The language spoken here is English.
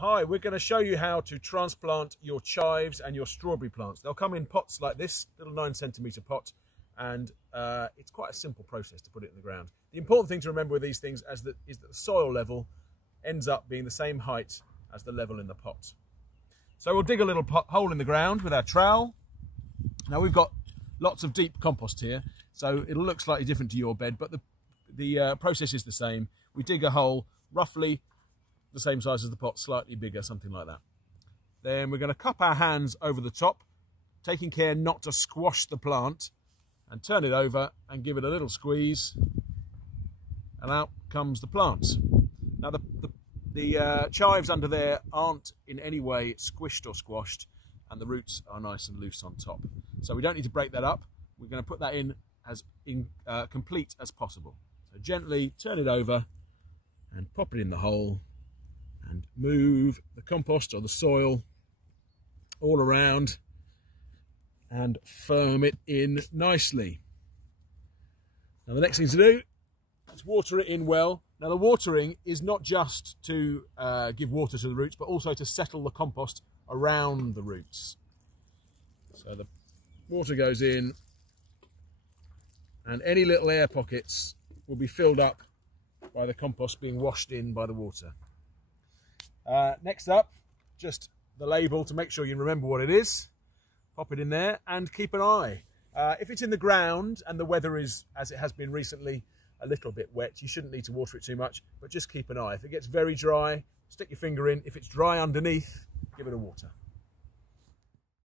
Hi, we're going to show you how to transplant your chives and your strawberry plants. They'll come in pots like this, little 9cm pot, and it's quite a simple process to put it in the ground. The important thing to remember with these things is that the soil level ends up being the same height as the level in the pot. So we'll dig a little hole in the ground with our trowel. Now we've got lots of deep compost here, so it'll look slightly different to your bed, but the process is the same. We dig a hole roughly the same size as the pot, slightly bigger, something like that. Then we're going to cup our hands over the top, taking care not to squash the plant, and turn it over and give it a little squeeze, and out comes the plant. Now the chives under there aren't in any way squished or squashed, and the roots are nice and loose on top. So we don't need to break that up. We're going to put that in as complete as possible. So gently turn it over and pop it in the hole, and move the compost or the soil all around and firm it in nicely. Now the next thing to do is water it in well. Now the watering is not just to give water to the roots, but also to settle the compost around the roots. So the water goes in and any little air pockets will be filled up by the compost being washed in by the water. Next up, just the label to make sure you remember what it is. Pop it in there and keep an eye. If it's in the ground and the weather is, as it has been recently, a little bit wet, you shouldn't need to water it too much, but just keep an eye. If it gets very dry, stick your finger in. If it's dry underneath, give it a water.